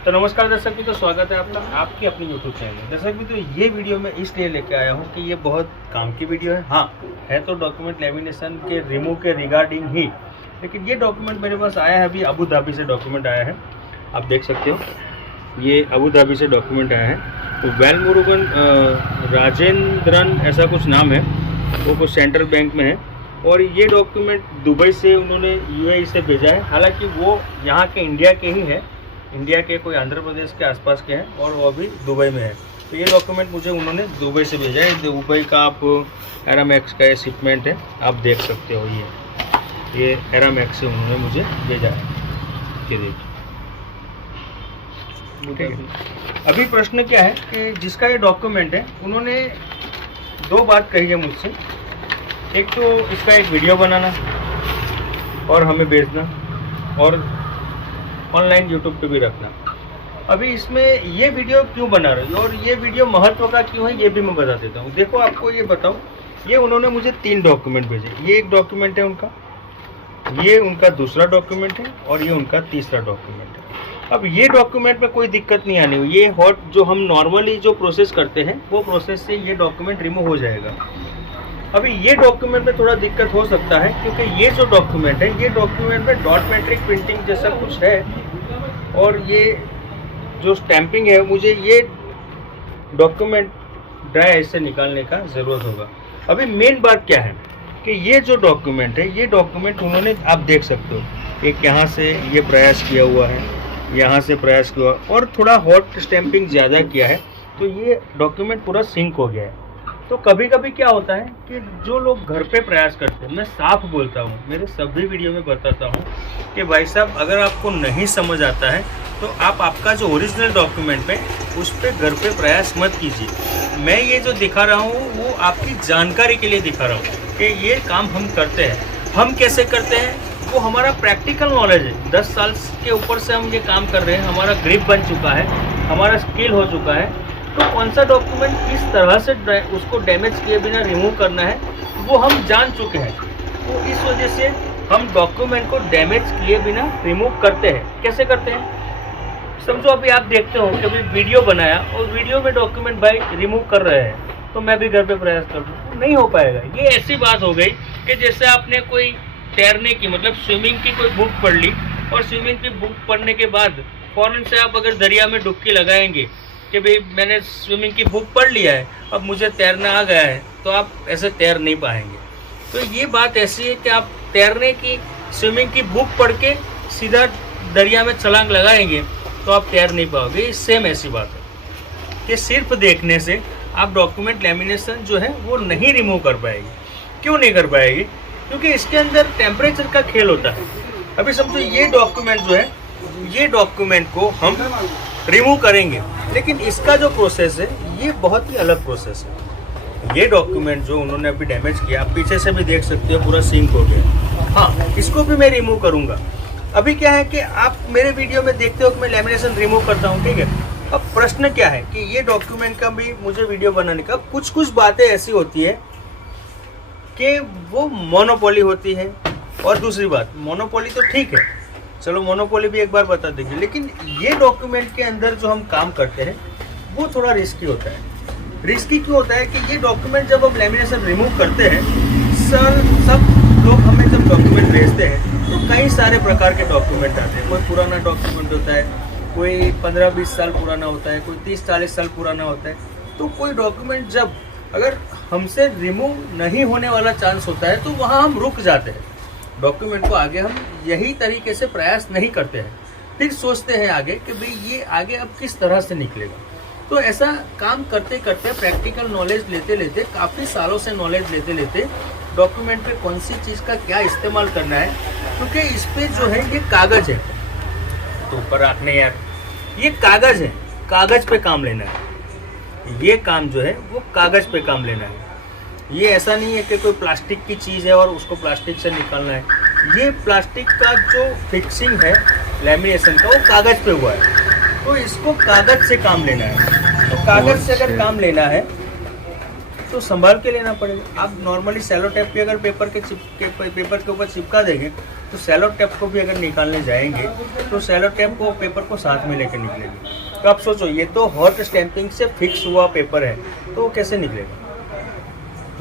तो नमस्कार दर्शक मित्रों, स्वागत है आपका आपकी अपनी यूट्यूब चैनल। दर्शक मित्रों, ये वीडियो मैं इसलिए लेके आया हूँ कि ये बहुत काम की वीडियो है। हाँ, है तो डॉक्यूमेंट लेमिनेशन के रिमूव के रिगार्डिंग ही, लेकिन ये डॉक्यूमेंट मेरे पास आया है अभी अबू धाबी से डॉक्यूमेंट आया है। आप देख सकते हो, ये अबू धाबी से डॉक्यूमेंट आया है। तो वेलमुरुगन राजेंद्रन ऐसा कुछ नाम है, वो कुछ सेंट्रल बैंक में है। और ये डॉक्यूमेंट दुबई से उन्होंने यूएई से भेजा है। हालांकि वो यहाँ के इंडिया के ही हैं, इंडिया के कोई आंध्र प्रदेश के आसपास के हैं और वो अभी दुबई में है। तो ये डॉक्यूमेंट मुझे उन्होंने दुबई से भेजा है। दुबई का आप एरामैक्स का ये शिपमेंट है, आप देख सकते हो। ये एरामैक्स से उन्होंने मुझे भेजा है। ये देखिए, अभी प्रश्न क्या है कि जिसका ये डॉक्यूमेंट है, उन्होंने दो बात कही है मुझसे। एक तो इसका एक वीडियो बनाना और हमें भेजना, और ऑनलाइन यूट्यूब पे भी रखना। अभी इसमें ये वीडियो क्यों बना रही है और ये वीडियो महत्व का क्यों है, ये भी मैं बता देता हूँ। देखो, आपको ये बताऊँ, ये उन्होंने मुझे 3 डॉक्यूमेंट भेजे। ये एक डॉक्यूमेंट है उनका, ये उनका दूसरा डॉक्यूमेंट है और ये उनका तीसरा डॉक्यूमेंट है। अब ये डॉक्यूमेंट में कोई दिक्कत नहीं आनी हुई। ये हॉट जो हम नॉर्मली जो प्रोसेस करते हैं, वो प्रोसेस से ये डॉक्यूमेंट रिमूव हो जाएगा। अभी ये डॉक्यूमेंट में थोड़ा दिक्कत हो सकता है, क्योंकि ये जो डॉक्यूमेंट है, ये डॉक्यूमेंट में डॉट मैट्रिक प्रिंटिंग जैसा कुछ है, और ये जो स्टैंपिंग है, मुझे ये डॉक्यूमेंट ड्राई आइस से निकालने का ज़रूरत होगा। अभी मेन बात क्या है कि ये जो डॉक्यूमेंट है, ये डॉक्यूमेंट उन्होंने, आप देख सकते हो, एक यहाँ से ये प्रयास किया हुआ है, यहाँ से प्रयास किया और थोड़ा हॉट स्टैंपिंग ज़्यादा किया है, तो ये डॉक्यूमेंट पूरा सिंक हो गया है। तो कभी कभी क्या होता है कि जो लोग घर पे प्रयास करते हैं, मैं साफ बोलता हूँ, मेरे सभी वीडियो में बताता हूँ कि भाई साहब, अगर आपको नहीं समझ आता है तो आप आपका जो ओरिजिनल डॉक्यूमेंट है उस पर घर पे प्रयास मत कीजिए। मैं ये जो दिखा रहा हूँ वो आपकी जानकारी के लिए दिखा रहा हूँ कि ये काम हम करते हैं। हम कैसे करते हैं, वो हमारा प्रैक्टिकल नॉलेज है। 10 साल के ऊपर से हम ये काम कर रहे हैं, हमारा ग्रिप बन चुका है, हमारा स्किल हो चुका है। तो कौन सा डॉक्यूमेंट किस तरह से उसको डैमेज किए बिना रिमूव करना है, वो हम जान चुके हैं। तो इस वजह से हम डॉक्यूमेंट को डैमेज किए बिना रिमूव करते हैं। कैसे करते हैं, समझो अभी आप देखते हो कि अभी वीडियो बनाया और वीडियो में डॉक्यूमेंट भाई रिमूव कर रहे हैं, तो मैं भी घर पे प्रयास कर दूँ, नहीं हो पाएगा। ये ऐसी बात हो गई कि जैसे आपने कोई तैरने की, मतलब स्विमिंग की कोई बुक पढ़ ली, और स्विमिंग की बुक पढ़ने के बाद फ़ौरन से आप अगर दरिया में डुबकी लगाएंगे कि भाई मैंने स्विमिंग की बुक पढ़ लिया है, अब मुझे तैरना आ गया है, तो आप ऐसे तैर नहीं पाएंगे। तो ये बात ऐसी है कि आप तैरने की, स्विमिंग की बुक पढ़ के सीधा दरिया में छलांग लगाएंगे तो आप तैर नहीं पाओगे। सेम ऐसी बात है कि सिर्फ देखने से आप डॉक्यूमेंट लेमिनेशन जो है वो नहीं रिमूव कर पाएगी। क्यों नहीं कर पाएगी, क्योंकि इसके अंदर टेम्परेचर का खेल होता है। अभी समझो ये डॉक्यूमेंट जो है, ये डॉक्यूमेंट को हम रिमूव करेंगे, लेकिन इसका जो प्रोसेस है ये बहुत ही अलग प्रोसेस है। ये डॉक्यूमेंट जो उन्होंने अभी डैमेज किया, आप पीछे से भी देख सकते हो, पूरा सिंक हो गया। हाँ, इसको भी मैं रिमूव करूँगा। अभी क्या है कि आप मेरे वीडियो में देखते हो कि मैं लेमिनेशन रिमूव करता हूँ, ठीक है। अब प्रश्न क्या है कि ये डॉक्यूमेंट का भी मुझे वीडियो बनाने का, कुछ बातें ऐसी होती है कि वो मोनोपोली होती है। और दूसरी बात, मोनोपोली तो ठीक है, चलो मोनोपोली भी एक बार बता देंगे, लेकिन ये डॉक्यूमेंट के अंदर जो हम काम करते हैं वो थोड़ा रिस्की होता है। रिस्की क्यों होता है कि ये डॉक्यूमेंट जब हम लेमिनेशन रिमूव करते हैं, सब लोग हमें जब डॉक्यूमेंट भेजते हैं तो कई सारे प्रकार के डॉक्यूमेंट आते हैं। कोई पुराना डॉक्यूमेंट होता है, कोई 15-20 साल पुराना होता है, कोई 30-40 साल पुराना होता है। तो कोई डॉक्यूमेंट जब अगर हमसे रिमूव नहीं होने वाला चांस होता है, तो वहाँ हम रुक जाते हैं। डॉक्यूमेंट को आगे हम यही तरीके से प्रयास नहीं करते हैं, फिर सोचते हैं आगे कि भाई ये आगे अब किस तरह से निकलेगा। तो ऐसा काम करते करते, प्रैक्टिकल नॉलेज लेते लेते, काफ़ी सालों से नॉलेज लेते लेते, डॉक्यूमेंट पे कौन सी चीज़ का क्या इस्तेमाल करना है, क्योंकि इस पे जो है ये कागज़ है, तो ऊपर रखने यार, ये कागज़ है, कागज़ पे काम लेना है। ये काम जो है वो कागज़ पे काम लेना है। ये ऐसा नहीं है कि कोई प्लास्टिक की चीज़ है और उसको प्लास्टिक से निकालना है। ये प्लास्टिक का जो फिक्सिंग है लेमिनेशन का, वो कागज़ पे हुआ है, तो इसको कागज़ से काम लेना है। तो कागज़ से अगर काम लेना है तो संभाल के लेना पड़ेगा। आप नॉर्मली सेलो टेप पे अगर पेपर के ऊपर चिपका देंगे तो सेलो टेप को भी अगर निकालने जाएंगे तो सेलो टेप को पेपर को साथ में लेकर निकलेंगे। तो आप सोचो, ये तो हॉट स्टैंपिंग से फिक्स हुआ पेपर है, तो वो कैसे निकलेगा?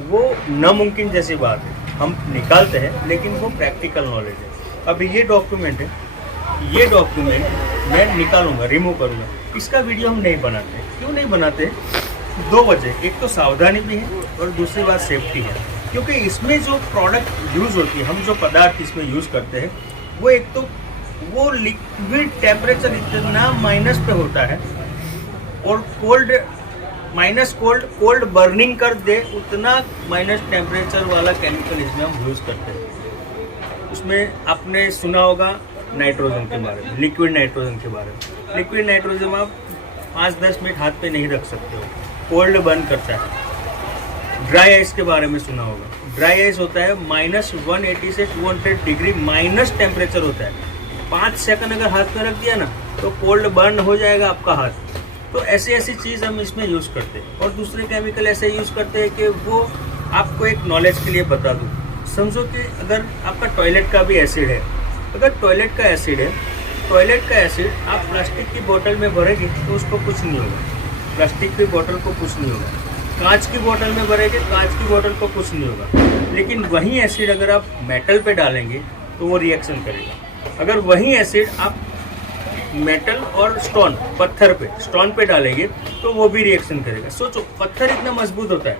वो नामुमकिन जैसी बात है। हम निकालते हैं लेकिन वो प्रैक्टिकल नॉलेज है। अब ये डॉक्यूमेंट है, ये डॉक्यूमेंट मैं निकालूंगा, रिमूव करूंगा, इसका वीडियो हम नहीं बनाते। क्यों नहीं बनाते? दो वजह, एक तो सावधानी भी है और दूसरी बात सेफ्टी है। क्योंकि इसमें जो प्रोडक्ट यूज़ होती है, हम जो पदार्थ इसमें यूज़ करते हैं, वो एक तो वो लिक्विड टेम्परेचर इतना माइनस पे होता है और कोल्ड बर्निंग कर दे उतना माइनस टेम्परेचर वाला केमिकल इसमें हम यूज़ करते हैं। उसमें आपने सुना होगा नाइट्रोजन के बारे में, लिक्विड नाइट्रोजन के बारे में। लिक्विड नाइट्रोजन आप 5-10 मिनट हाथ पे नहीं रख सकते हो, कोल्ड बर्न करता है। ड्राई आइस के बारे में सुना होगा। ड्राई आइस होता है -180 से 200 डिग्री माइनस टेम्परेचर होता है। 5 सेकंड अगर हाथ में रख दिया ना तो कोल्ड बर्न हो जाएगा आपका हाथ। तो ऐसी चीज़ हम इसमें यूज़ करते हैं। और दूसरे केमिकल ऐसे यूज़ करते हैं कि वो आपको एक नॉलेज के लिए बता दूँ। समझो कि अगर आपका टॉयलेट का भी एसिड है, अगर टॉयलेट का एसिड है, टॉयलेट का एसिड आप प्लास्टिक की बोतल में भरेंगे तो उसको कुछ नहीं होगा, प्लास्टिक की बोतल को कुछ नहीं होगा। कांच की बोतल में भरेंगे, कांच की बोतल को कुछ नहीं होगा। लेकिन वही एसिड अगर आप मेटल पे डालेंगे तो वो रिएक्शन करेगा। अगर वही एसिड आप मेटल और पत्थर पे, स्टोन पे डालेंगे तो वो भी रिएक्शन करेगा। सोचो, पत्थर इतना मजबूत होता है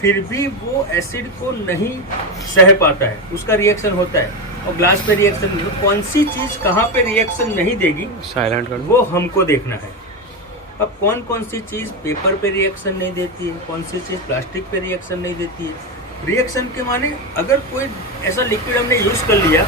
फिर भी वो एसिड को नहीं सह पाता है, उसका रिएक्शन होता है। और ग्लास पे रिएक्शन नहीं, कौन सी चीज़ कहाँ पे रिएक्शन नहीं देगी साइलेंट कर, वो हमको देखना है। अब कौन सी चीज़ पेपर पे रिएक्शन नहीं देती है, कौन सी चीज़ प्लास्टिक पे रिएक्शन नहीं देती है। रिएक्शन के माने अगर कोई ऐसा लिक्विड हमने यूज़ कर लिया,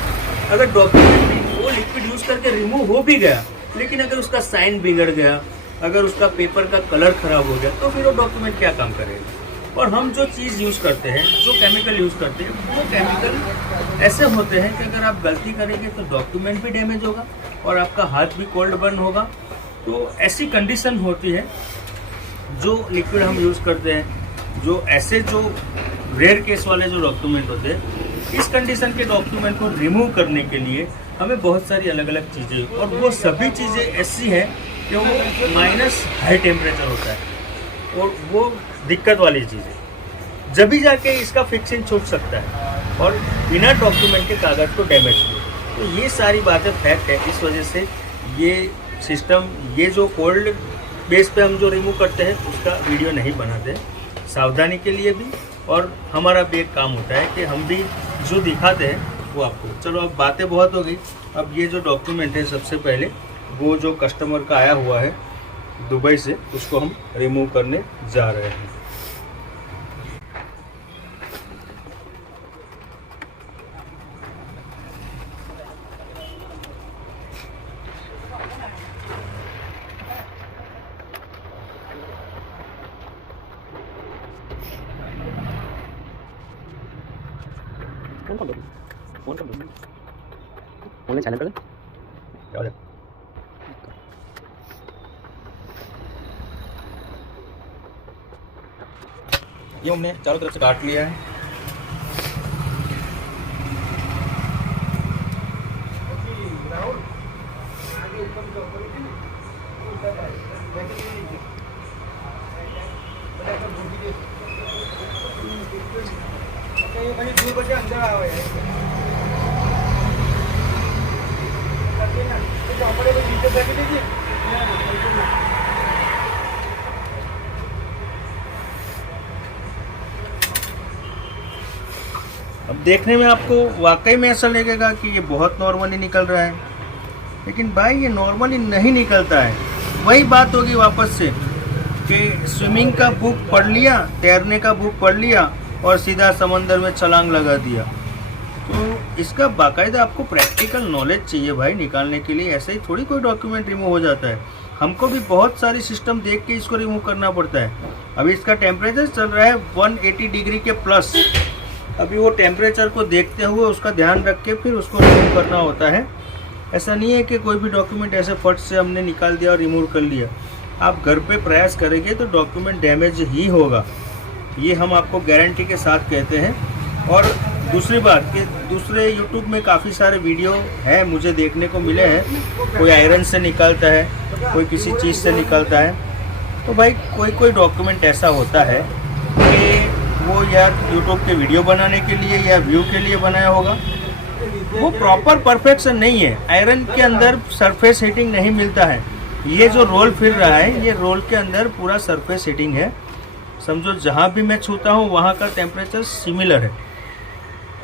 अगर डॉक्यूमेंट वो लिक्विड यूज़ करके रिमूव हो भी गया, लेकिन अगर उसका साइन बिगड़ गया, अगर उसका पेपर का कलर खराब हो गया, तो फिर वो डॉक्यूमेंट क्या काम करेगा। और हम जो चीज़ यूज़ करते हैं, जो केमिकल यूज़ करते हैं, वो केमिकल ऐसे होते हैं कि अगर आप गलती करेंगे तो डॉक्यूमेंट भी डैमेज होगा और आपका हाथ भी कोल्ड बर्न होगा। तो ऐसी कंडीशन होती है जो लिक्विड हम यूज़ करते हैं, जो ऐसे जो रेयर केस वाले जो डॉक्यूमेंट होते हैं, इस कंडीशन के डॉक्यूमेंट को रिमूव करने के लिए हमें बहुत सारी अलग अलग चीज़ें, और वो सभी चीज़ें ऐसी हैं कि वो माइनस हाई टेम्परेचर होता है और वो दिक्कत वाली चीज़ है। जब भी जाके इसका फिक्सिंग छूट सकता है और बिना डॉक्यूमेंट के कागज़ को डैमेज हुए। तो ये सारी बातें फैक्ट है। इस वजह से ये सिस्टम, ये जो कोल्ड बेस पे हम जो रिमूव करते हैं उसका वीडियो नहीं बनाते, सावधानी के लिए भी, और हमारा भी एक काम होता है कि हम भी जो दिखाते हैं वो आपको। चलो, अब बातें बहुत हो गई। अब ये जो डॉक्यूमेंट है, सबसे पहले वो जो कस्टमर का आया हुआ है दुबई से, उसको हम रिमूव करने जा रहे हैं। फोन साइलेंट कर दे। ये हमने चारों तरफ से काट लिया है। अब देखने में आपको वाकई में ऐसा लगेगा कि ये बहुत नॉर्मली निकल रहा है, लेकिन भाई ये नॉर्मली नहीं निकलता है। वही बात होगी वापस से कि स्विमिंग का बुक पढ़ लिया, तैरने का बुक पढ़ लिया और सीधा समंदर में छलांग लगा दिया। तो इसका बाकायदा आपको प्रैक्टिकल नॉलेज चाहिए भाई निकालने के लिए। ऐसे ही थोड़ी कोई डॉक्यूमेंट रिमूव हो जाता है। हमको भी बहुत सारी सिस्टम देख के इसको रिमूव करना पड़ता है। अभी इसका टेम्परेचर चल रहा है 180 डिग्री के प्लस। अभी वो टेम्परेचर को देखते हुए उसका ध्यान रख के फिर उसको रिमूव करना होता है। ऐसा नहीं है कि कोई भी डॉक्यूमेंट ऐसे फट से हमने निकाल दिया और रिमूव कर लिया। आप घर पे प्रयास करेंगे तो डॉक्यूमेंट डैमेज ही होगा, ये हम आपको गारंटी के साथ कहते हैं। और दूसरी बात कि दूसरे YouTube में काफ़ी सारे वीडियो हैं, मुझे देखने को मिले हैं, कोई आयरन से निकलता है, कोई किसी चीज़ से निकलता है। तो भाई कोई डॉक्यूमेंट ऐसा होता है कि वो या YouTube के वीडियो बनाने के लिए या व्यू के लिए बनाया होगा, वो प्रॉपर परफेक्शन नहीं है। आयरन के अंदर सरफेस हीटिंग नहीं मिलता है। ये जो रोल फिर रहा है, ये रोल के अंदर पूरा सरफेस हीटिंग है। समझो जहाँ भी मैं छूता हूँ वहाँ का टेम्परेचर सिमिलर है।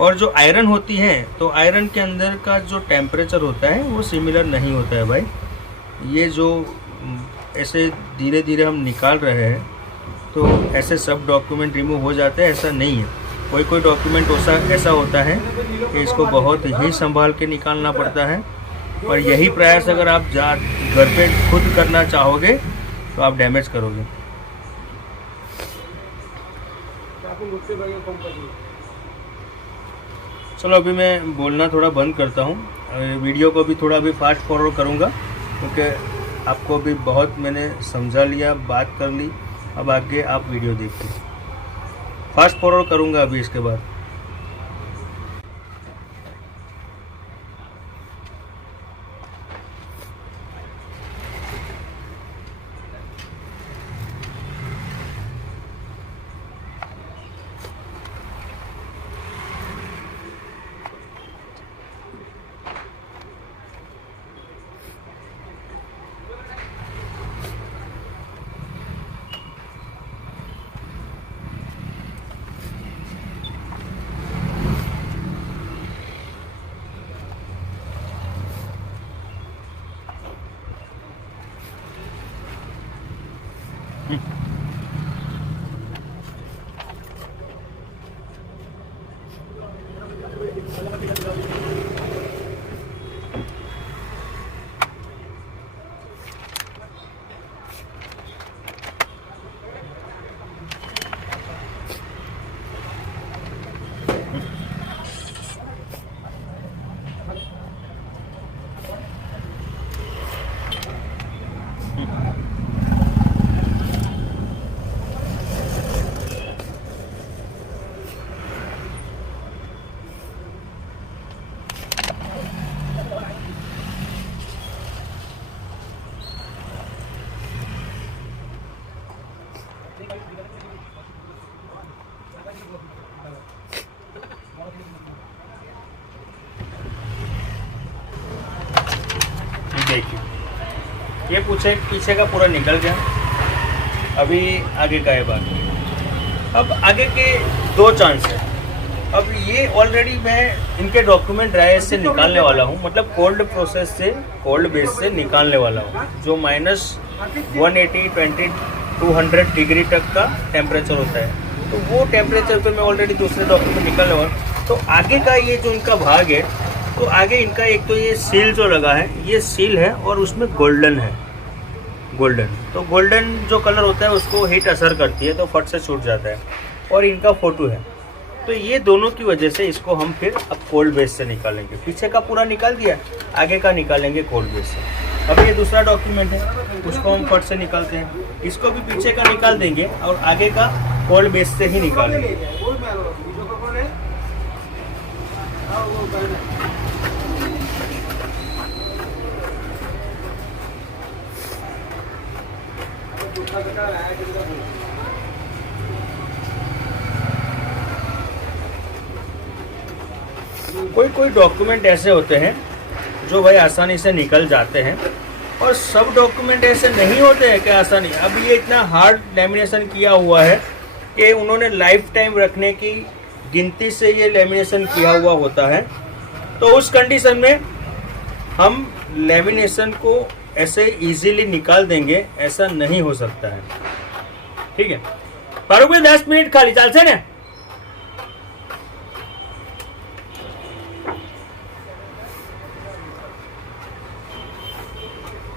और जो आयरन होती है तो आयरन के अंदर का जो टेम्परेचर होता है वो सिमिलर नहीं होता है भाई। ये जो ऐसे धीरे धीरे हम निकाल रहे हैं तो ऐसे सब डॉक्यूमेंट रिमूव हो जाते हैं, ऐसा नहीं है। कोई डॉक्यूमेंट ऐसा होता है कि इसको बहुत ही संभाल के निकालना पड़ता है। और यही प्रयास अगर आप घर पे खुद करना चाहोगे तो आप डैमेज करोगे। चलो अभी मैं बोलना थोड़ा बंद करता हूँ। वीडियो को भी थोड़ा अभी फास्ट फॉरवर्ड करूँगा क्योंकि आपको भी बहुत मैंने समझा लिया, बात कर ली। अब आगे आप वीडियो देखिए। फास्ट फॉरवर्ड करूँगा अभी इसके बाद। देखिए ये पीछे का पूरा निकल गया। अभी आगे का है बात। अब आगे के दो चांस है। अब ये ऑलरेडी मैं इनके डॉक्यूमेंट ड्राई से निकालने वाला हूँ, मतलब कोल्ड प्रोसेस से, कोल्ड बेस से निकालने वाला हूँ, जो -180 200 डिग्री तक का टेम्परेचर होता है। तो वो टेम्परेचर पे मैं ऑलरेडी दूसरे डॉक्यूमेंट निकालने वाला। तो आगे का ये जो इनका भाग है, तो आगे इनका एक तो ये सील जो लगा है, ये सील है और उसमें गोल्डन है, गोल्डन। तो गोल्डन जो कलर होता है उसको हीट असर करती है तो फट से छूट जाता है। और इनका फोटो है, तो ये दोनों की वजह से इसको हम फिर अब कोल्ड बेस से निकालेंगे। पीछे का पूरा निकाल दिया, आगे का निकालेंगे कोल्ड बेस से। अब ये दूसरा डॉक्यूमेंट है, उसको हम फट से निकालते हैं। इसको भी पीछे का निकाल देंगे और आगे का कोल्ड बेस से ही निकालेंगे। कोई डॉक्यूमेंट ऐसे होते हैं जो भाई आसानी से निकल जाते हैं और सब डॉक्यूमेंट ऐसे नहीं होते हैं कि आसानी। अब ये इतना हार्ड लैमिनेशन किया हुआ है कि उन्होंने लाइफ टाइम रखने की गिनती से ये लैमिनेशन किया हुआ होता है। तो उस कंडीशन में हम लैमिनेशन को ऐसे इजीली निकाल देंगे, ऐसा नहीं हो सकता है। ठीक है फारूक भाई, 10 मिनट खाली चल से ना।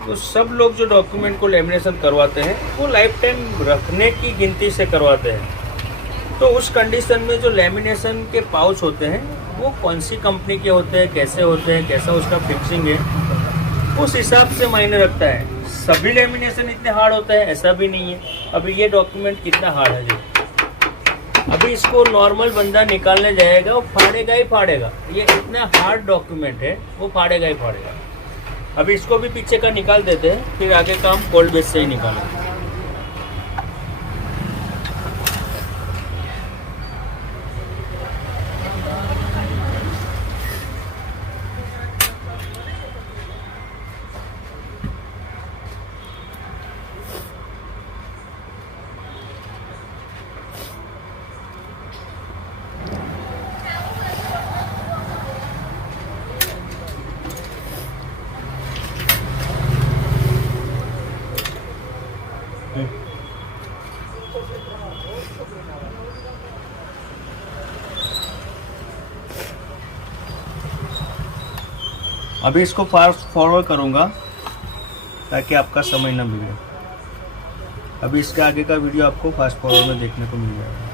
तो सब लोग जो डॉक्यूमेंट को लेमिनेशन करवाते हैं वो लाइफ टाइम रखने की गिनती से करवाते हैं। तो उस कंडीशन में जो लेमिनेशन के पाउच होते हैं वो कौन सी कंपनी के होते हैं, कैसे होते हैं, कैसा उसका फिक्सिंग है, उस हिसाब से मायने रखता है। सभी लेमिनेशन इतने हार्ड होता है ऐसा भी नहीं है। अभी ये डॉक्यूमेंट कितना हार्ड है, जो अभी इसको नॉर्मल बंदा निकालने जाएगा, वो फाड़ेगा ही फाड़ेगा। ये इतना हार्ड डॉक्यूमेंट है, वो फाड़ेगा ही फाड़ेगा। अभी इसको भी पीछे का निकाल देते हैं, फिर आगे का हम कोल्ड बेस से ही निकालेंगे। अभी इसको फास्ट फॉरवर्ड करूँगा ताकि आपका समय ना बिगड़े। अभी इसके आगे का वीडियो आपको फास्ट फॉरवर्ड में देखने को मिल जाएगा।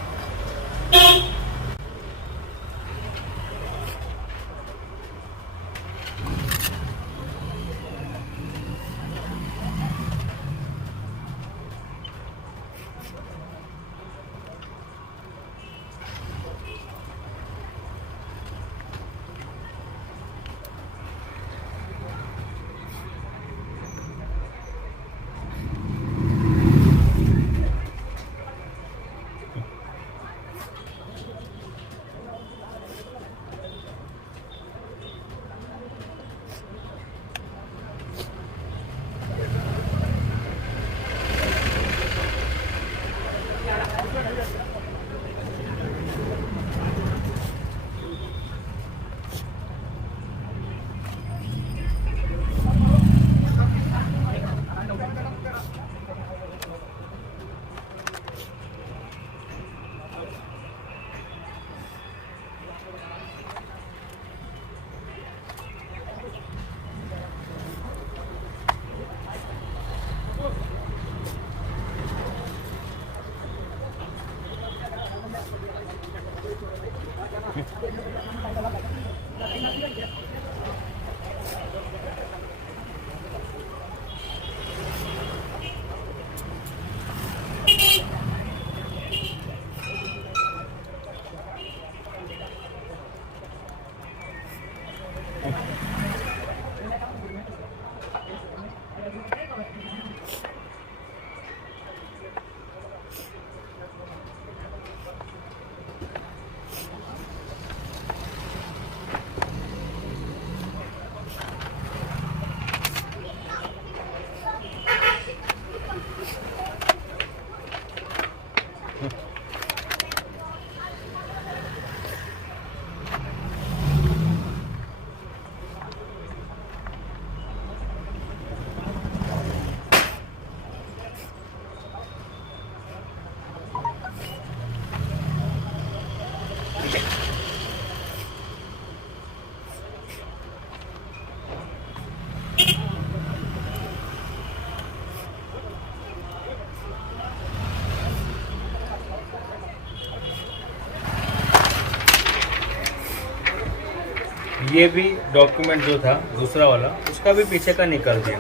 ये भी डॉक्यूमेंट जो था दूसरा वाला, उसका भी पीछे का निकाल दिया।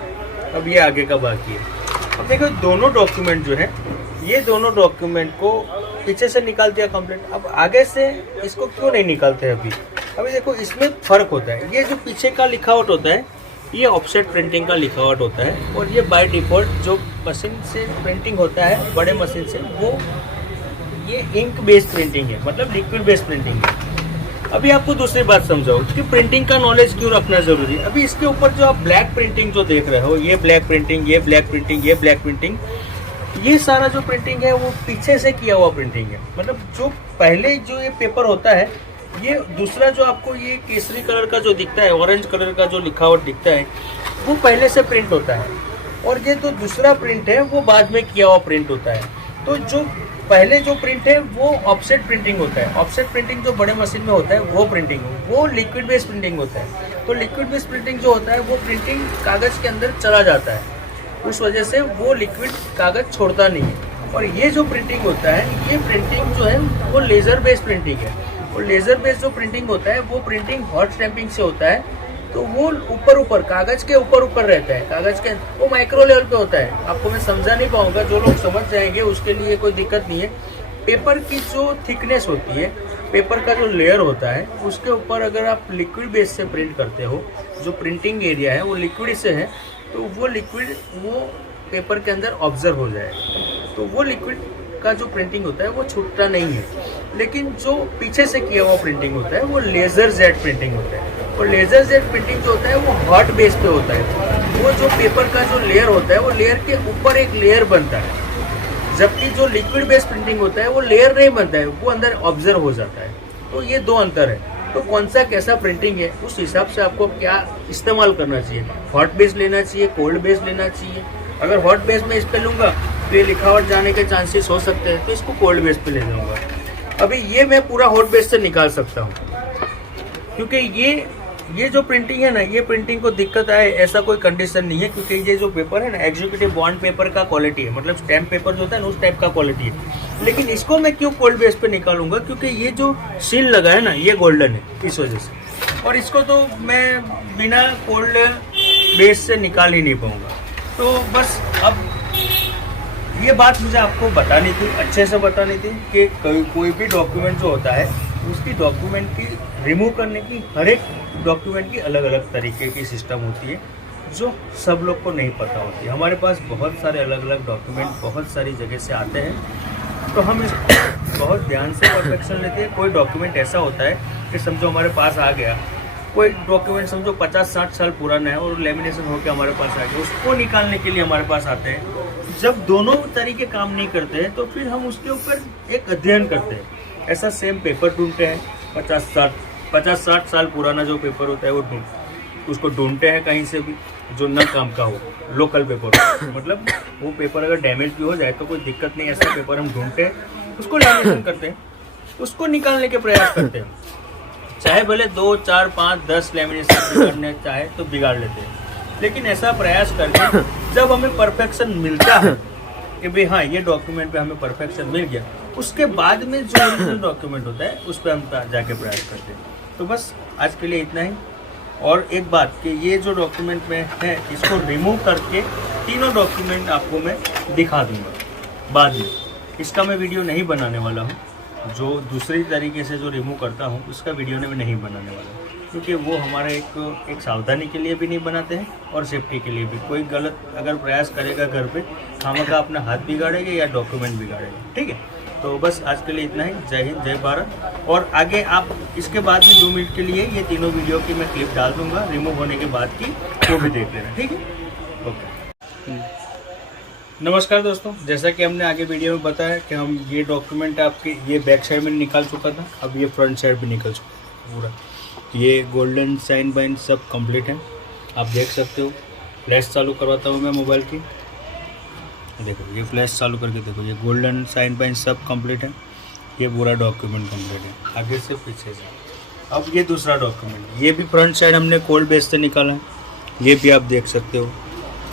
अब ये आगे का बाकी है। अब देखो दोनों डॉक्यूमेंट जो है, ये दोनों डॉक्यूमेंट को पीछे से निकाल दिया कंप्लीट। अब आगे से इसको क्यों नहीं निकालते अभी देखो इसमें फ़र्क होता है। ये जो पीछे का लिखावट होता है, ये ऑफसेट प्रिंटिंग का लिखावट होता है, और ये बाय डिफ़ॉल्ट जो मशीन से प्रिंटिंग होता है बड़े मशीन से, वो ये इंक बेस्ड प्रिंटिंग है, मतलब लिक्विड बेस्ड प्रिंटिंग है। अभी आपको दूसरी बात समझाओ कि प्रिंटिंग का नॉलेज क्यों रखना जरूरी है। अभी इसके ऊपर जो आप ब्लैक प्रिंटिंग जो देख रहे हो, ये ब्लैक प्रिंटिंग, ये ब्लैक प्रिंटिंग, ये ब्लैक प्रिंटिंग, ये सारा जो प्रिंटिंग है वो पीछे से किया हुआ प्रिंटिंग है। मतलब जो पहले जो ये पेपर होता है, ये दूसरा जो आपको ये केसरी कलर का जो दिखता है, ऑरेंज कलर का जो लिखावट दिखता है, वो पहले से प्रिंट होता है, और ये जो दूसरा प्रिंट है वो बाद में किया हुआ प्रिंट होता है। तो जो पहले जो प्रिंट है वो ऑफसेट प्रिंटिंग होता है। ऑफसेट प्रिंटिंग जो बड़े मशीन में होता है वो प्रिंटिंग, वो लिक्विड बेस्ड प्रिंटिंग होता है। तो लिक्विड बेस्ड प्रिंटिंग जो होता है वो प्रिंटिंग कागज़ के अंदर चला जाता है, उस वजह से वो लिक्विड कागज़ छोड़ता नहीं है। और ये जो प्रिंटिंग होता है, ये प्रिंटिंग जो है वो लेज़र बेस्ड प्रिंटिंग है। और लेज़र बेस्ड जो प्रिंटिंग होता है वो प्रिंटिंग हॉट स्टैंपिंग से होता है। तो वो ऊपर कागज़ के ऊपर रहता है, कागज़ के वो माइक्रो लेवल पे होता है। आपको मैं समझा नहीं पाऊंगा, जो लोग समझ जाएंगे उसके लिए कोई दिक्कत नहीं है। पेपर की जो थिकनेस होती है, पेपर का जो लेयर होता है, उसके ऊपर अगर आप लिक्विड बेस से प्रिंट करते हो, जो प्रिंटिंग एरिया है वो लिक्विड से है, तो वो लिक्विड वो पेपर के अंदर ऑब्जर्व हो जाएगा, तो वो लिक्विड का जो प्रिंटिंग होता है वो छूटता नहीं है। लेकिन जो पीछे से किया हुआ प्रिंटिंग होता है वो लेज़र जेट प्रिंटिंग होता है, और लेज़र जेट प्रिंटिंग जो होता है वो हॉट बेस पे होता है। वो जो पेपर का जो लेयर होता है वो लेयर के ऊपर एक लेयर बनता है, जबकि जो लिक्विड बेस प्रिंटिंग होता है वो लेयर नहीं बनता है, वो अंदर ऑब्जर्व हो जाता है। तो ये दो अंतर है। तो कौन सा कैसा प्रिंटिंग है उस हिसाब से आपको क्या इस्तेमाल करना चाहिए। हॉट बेस लेना चाहिए, कोल्ड बेस लेना चाहिए। अगर हॉट बेस में इस पे लूँगा तो ये लिखावट जाने के चांसेस हो सकते हैं, तो इसको कोल्ड बेस पे ले जाऊँगा। अभी ये मैं पूरा हॉट बेस से निकाल सकता हूँ, क्योंकि ये जो प्रिंटिंग है ना, ये प्रिंटिंग को दिक्कत आए ऐसा कोई कंडीशन नहीं है, क्योंकि ये जो पेपर है ना एग्जीक्यूटिव बॉन्ड पेपर का क्वालिटी है, मतलब स्टैम्प पेपर जो होता है ना उस टाइप का क्वालिटी है। लेकिन इसको मैं क्यों कोल्ड बेस पे निकालूंगा, क्योंकि ये जो सील लगा है ना ये गोल्डन है, इस वजह से, और इसको तो मैं बिना कोल्ड बेस से निकाल ही नहीं पाऊंगा। तो बस अब ये बात मुझे आपको बतानी थी, अच्छे से बतानी थी कि कोई भी डॉक्यूमेंट जो होता है उसकी डॉक्यूमेंट की रिमूव करने की, हर एक डॉक्यूमेंट की अलग अलग तरीके की सिस्टम होती है जो सब लोग को नहीं पता होती। हमारे पास बहुत सारे अलग अलग डॉक्यूमेंट बहुत सारी जगह से आते हैं, तो हम इस बहुत ध्यान से परफेक्शन लेते हैं। कोई डॉक्यूमेंट ऐसा होता है कि समझो हमारे पास आ गया, कोई डॉक्यूमेंट समझो 50-60 साल पुराना है और लेमिनेशन होकर हमारे पास आ गया, उसको निकालने के लिए हमारे पास आते हैं। जब दोनों तरीके काम नहीं करते हैं तो फिर हम उसके ऊपर एक अध्ययन करते हैं। ऐसा सेम पेपर ढूंढते हैं, 50-60 साल पुराना जो पेपर होता है वो उसको ढूंढते हैं कहीं से भी जो न काम का हो, लोकल पेपर मतलब वो पेपर अगर डैमेज भी हो जाए तो कोई दिक्कत नहीं, ऐसा पेपर हम ढूंढते हैं, उसको लैमिनेशन करते हैं, उसको निकालने के प्रयास करते हैं। चाहे भले 2, 4, 5, 10 लैमिनेशन करने चाहे तो बिगाड़ लेते हैं, लेकिन ऐसा प्रयास करके जब हमें परफेक्शन मिलता है कि भाई हाँ ये डॉक्यूमेंट पे हमें परफेक्शन मिल गया, उसके बाद में जो ओरिजिनल डॉक्यूमेंट होता है उस पर हम जाके प्रयास करते हैं। तो बस आज के लिए इतना ही। और एक बात कि ये जो डॉक्यूमेंट में है इसको रिमूव करके तीनों डॉक्यूमेंट आपको मैं दिखा दूंगा बाद में। इसका मैं वीडियो नहीं बनाने वाला हूँ, जो दूसरी तरीके से जो रिमूव करता हूँ उसका वीडियो मैं नहीं बनाने वाला हूँ, क्योंकि वो हमारा एक सावधानी के लिए भी नहीं बनाते हैं और सेफ्टी के लिए भी। कोई गलत अगर प्रयास करेगा घर पे खामखा अपना हाथ बिगाड़ेगा या डॉक्यूमेंट बिगाड़ेगा। ठीक है, तो बस आज के लिए इतना ही। जय हिंद, जय भारत। और आगे आप इसके बाद में 2 मिनट के लिए ये तीनों वीडियो की मैं क्लिप डाल दूंगा रिमूव होने के बाद की, वो भी देख लेना। ठीक है, ओके। नमस्कार दोस्तों, जैसा कि हमने आगे वीडियो में बताया कि हम ये डॉक्यूमेंट आपके ये बैक साइड में निकाल चुका था, अब ये फ्रंट साइड भी निकल चुका पूरा। ये गोल्डन साइन बाइंड सब कंप्लीट है, आप देख सकते हो। फ्लैश चालू करवाता हूँ मैं मोबाइल की, देखो ये फ्लैश चालू करके देखो, ये गोल्डन साइन बाइंड सब कंप्लीट है। ये पूरा डॉक्यूमेंट कंप्लीट है आगे से पीछे से। अब ये दूसरा डॉक्यूमेंट, ये भी फ्रंट साइड हमने कोल्ड बेस से निकाला है, ये भी आप देख सकते हो,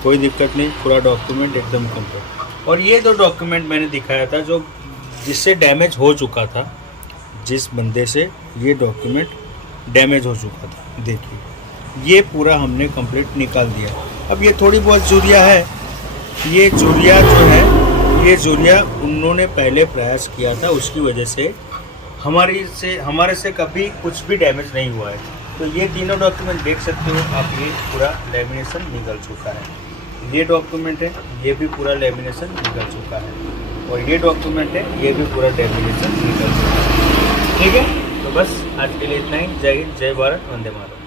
कोई दिक्कत नहीं, पूरा डॉक्यूमेंट एकदम कंप्लीट। और ये दो डॉक्यूमेंट मैंने दिखाया था जो जिससे डैमेज हो चुका था, जिस बंदे से ये डॉक्यूमेंट डैमेज हो चुका था, देखिए ये पूरा हमने कंप्लीट निकाल दिया। अब ये थोड़ी बहुत जुरिया है, ये जुरिया जो है ये जुरिया उन्होंने पहले प्रयास किया था, उसकी वजह से हमारे से कभी कुछ भी डैमेज नहीं हुआ है। तो ये तीनों डॉक्यूमेंट देख सकते हो आप, ये पूरा लेमिनेशन निकल चुका है। ये डॉक्यूमेंट है, ये भी पूरा लेमिनेशन निकल चुका है, और ये डॉक्यूमेंट है, ये भी पूरा लेमिनेशन निकल चुका है। ठीक है, तो बस आज के लिए इतना ही। जय हिंद, जय भारत, वंदे मातरम।